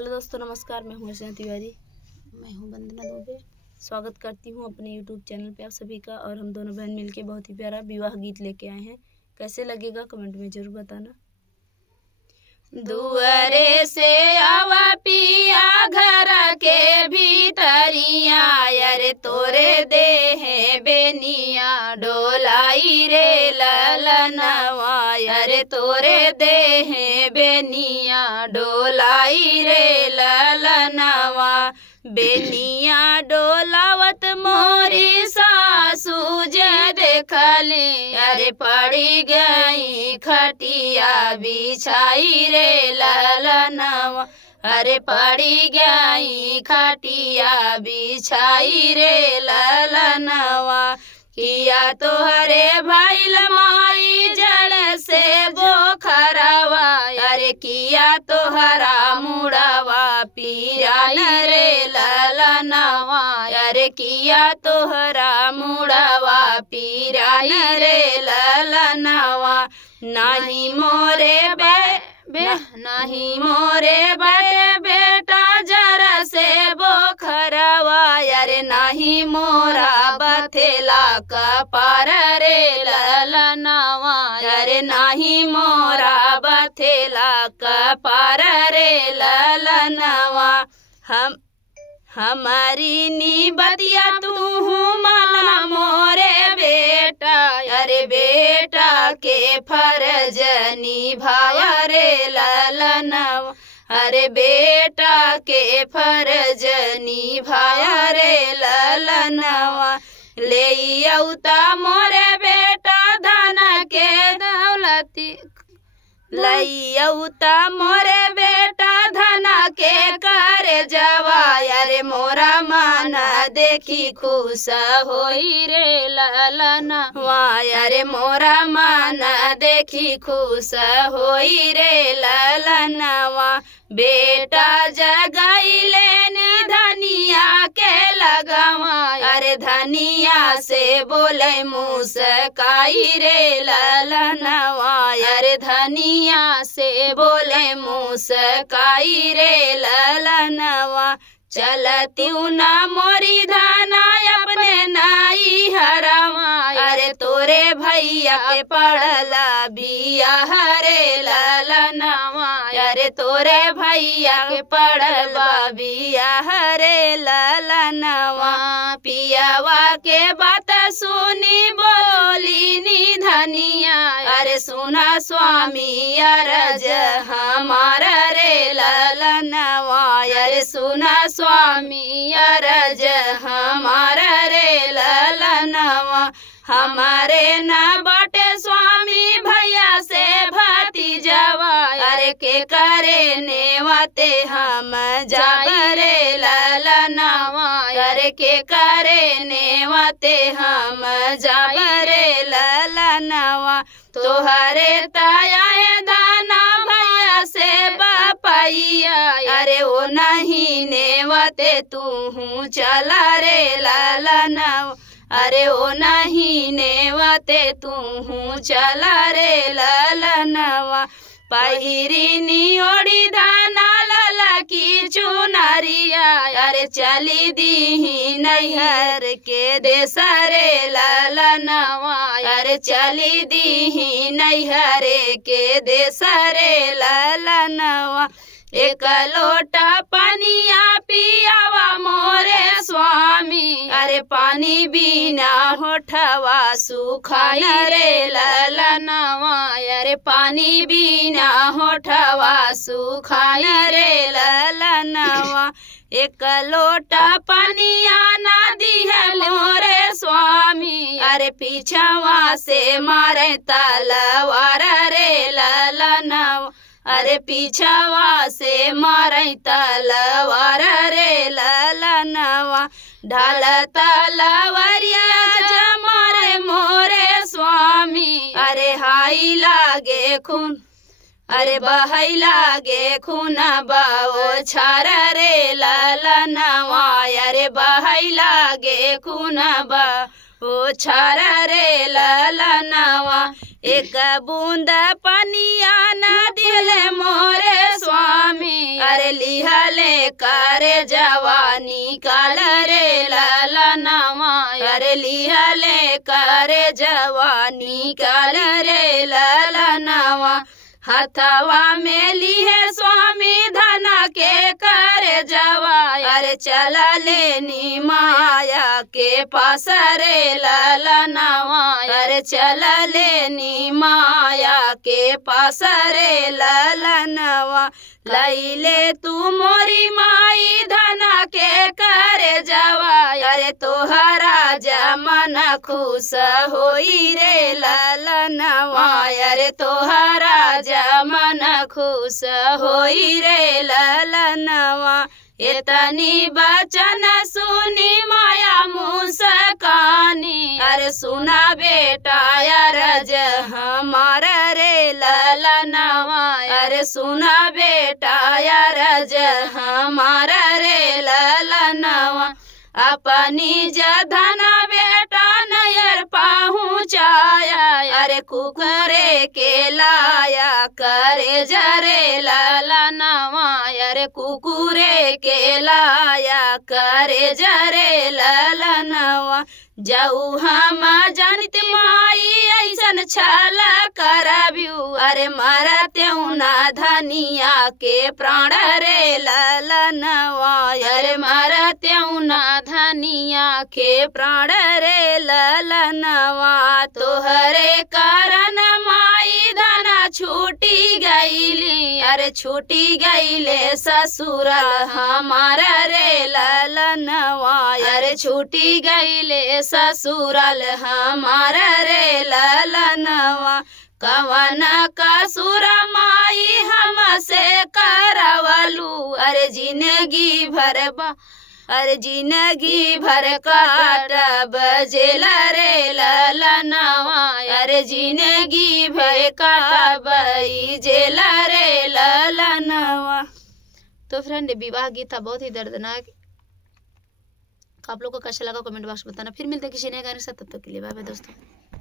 Hello दोस्तों, नमस्कार। मैं हूं अर्चना तिवारी। मैं हूं वंदना दुबे। स्वागत करती हूं अपने यूट्यूब चैनल पे आप सभी का। और हम दोनों बहन मिलके बहुत ही प्यारा विवाह गीत लेके आए हैं। कैसे लगेगा कमेंट में जरूर बताना। दुआरे से आवा पिया घर के भीतरिया, अरे तोरे देहे बेनिया डोलाई रे ललनवा, अरे तोरे देहे बेनिया डोलाई रे ललनवा। बेनिया डोलावत मोरी सासू जे देखली, अरे पड़ी गई खटिया बिछाई रे ललनवा, अरे पड़ी गई खटिया बिछाई रे ललनवा। किया तोहरे भइल माई जड़ से बोखरवा, अरे किया तोहरा मुड़वा पिराई रे ललनवा, अरे किया तोहरा मुड़वा पिराई रे ललनवा। नहीं मोरे नहीं मोरे बेटा जरा से बोखरवा, अरे नहीं मोरा बथेला कपार रे ललनवा, अरे नहीं मोरा बथेला कपार रे ललनवा। हमारी नी बतिया तू माना मोरे बेटा, अरे बेटा के फर्ज निभाया रे ललनवा, अरे बेटा के फर्ज निभाया रे ललनवा। ले औता मोरे बेटा धन के दौलती, लैयौता मोरे बेटा धना के कर जवा, अरे मोरा माना देखी खुश होई रे ललनवा, अरे मोरा माना देखी खुश होई रे ललनवा। बेटा जगाइले ने धनिया के लगावा, अरे धनिया से बोले मुस्काई रे ललनवा, अरे धनिया से बोले मुस्काई रे ललनवा। चलती ना मोरी धना अपने नाई हरवा, अरे तोरे भैया के पड़ला बियाह रे ललनवा, अरे तोरे भैया के पड़ला बियाह रे ललनवा। पियावा के बात सुनी बोली नी धनिया, अरे सुना स्वामी अरज हमारा रे ललनवा, अरे सुना स्वामी अरज हमारा रे ललनवा। हमारे ना बाटे स्वामी भैया से भतीजवा, अरे के करे नेवते हम जाब रे ललनवा, अरे के करे नेवते हम जाब रे ललनवा। तोहरे ताया दाना भैया से बापैया, अरे वो नहीं नेवते तू चला रे ललनवा, अरे ओ नहीं नेवते तू चला रे ललनवा। पहिरी ओढ़ी धाना लला की चुनरिया, अरे चली दी नैहर के देश रे ललनवा, अरे चली दी नैहर के देश रे ललनवा। एक लोटा पनिया पियावा मोरे स्वामी, अरे पानी बिना होठवा सुखाई रे ललनवा, अरे पानी बिना होठवा सुखाई रे ललनवा। एक लोटा पनिया ना दिहल मोरे स्वामी, अरे पीछवा से मारे तलवार रे ललनवा, अरे पीछवा से मारे तलवार रे ललनवा। ढाल तलवारिया जमारे मोरे स्वामी, अरे हाई लागे खून, अरे बहई लागे खून बाओ छार रे ललनवा, अरे बहई लागे खून बाओ छार रे ललनवा। एक बूंद पनिया न दिले मोरे स्वामी, अरे लिहल करे जवानी काल रे ललनवा अरे लिहले करे जवानी काल रे ललनवा हथवा में लिए स्वामी धना के करे जवा अरे चला लेनी माया के पास रे ललनवा अरे चला लेनी माया के पास रे ललनवा लैले तू मोरी माई धना के करे जवा अरे तोहरा जमन खुश होई रे ललनवा अरे तोहरा जमन खुश होई रे ललनवा इतनी बचन सुनी माया मुस्कानी अरे सुना बेटा रज हमारा रे ललनवा अरे सुना बेटा रज हमारा रे ललनवा अपनी जधना बेटा नयर पहुँचाया अरे कुकरे के लाया करे जरे ललनवा अरे कुकुरे के लाया करे जरे ललनवा जाऊ हम जनित माई ऐसन छल करबियू अरे मरते ना धनिया के प्राण रे ललनवा अरे मरते ना धनिया के प्राण रे ललनवा तोहरे कारण माई धना छूटी गईली अरे छूटी गईले ससुरल हमारा रे ललनवा अरे छूटी गईले ससुरल हमारा रे ललनवा कवन कसुर माई हमसे करवलू अरे जिंदगी भरबा अरे जिंदगी भर काटब जेल रे ललनवा अरे जिंदगी भर काटब जेल रे ललनवा। तो फ्रेंड विवाह गीत था बहुत ही दर्दनाक। आप लोग को कैसा लगा कमेंट बॉक्स में बताना। फिर मिलते हैं किसी नए गाने के साथ, तब तक के लिए बाय बाय दोस्तों।